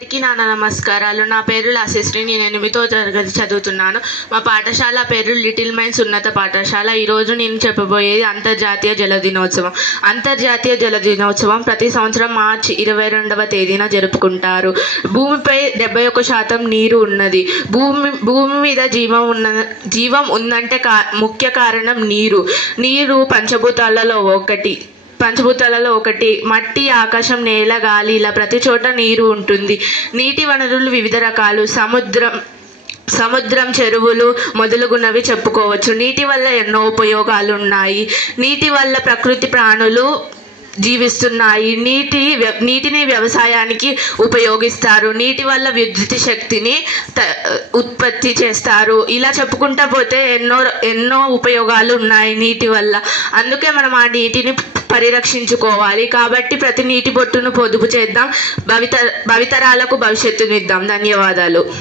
అందరికీ నా నమస్కారాలు. నా పేరు లాస్యశ్రీ. నేను 8వ తరగతి చదువుతున్నాను. మా పాఠశాల పేరు లిటిల్ మైన్స్ ఉన్నత పాఠశాల. ఈరోజు నేను చెప్పబోయేది అంతర్జాతీయ జల దినోత్సవం. అంతర్జాతీయ జల దినోత్సవం ప్రతి సంవత్సరం మార్చి 22వ తేదీన జరుపుకుంటారు. భూమిపై 71% నీరు ఉన్నది. భూమి మీద జీవం ఉందంటే ముఖ్య కారణం నీరు. నీరు పంచభూతాలలో ఒకటి. మట్టి, ఆకాశం, నేల, గాలి ఇలా ప్రతి చోట నీరు ఉంటుంది. నీటి వనరులు వివిధ రకాలు. సముద్రం, చెరువులు మొదలుగున్నవి చెప్పుకోవచ్చు. నీటి వల్ల ఎన్నో ఉపయోగాలు ఉన్నాయి. నీటి వల్ల ప్రకృతి ప్రాణులు జీవిస్తున్నాయి. నీటిని వ్యవసాయానికి ఉపయోగిస్తారు. నీటి వల్ల విద్యుత్ శక్తిని ఉత్పత్తి చేస్తారు. ఇలా చెప్పుకుంటా పోతే ఎన్నో ఉపయోగాలు ఉన్నాయి నీటి వల్ల. అందుకే మనం ఆ నీటిని పరిరక్షించుకోవాలి. కాబట్టి ప్రతి నీటి బొట్టును పొదుపు చేద్దాం. భవితరాలకు భవిష్యత్తునిద్దాం. ధన్యవాదాలు.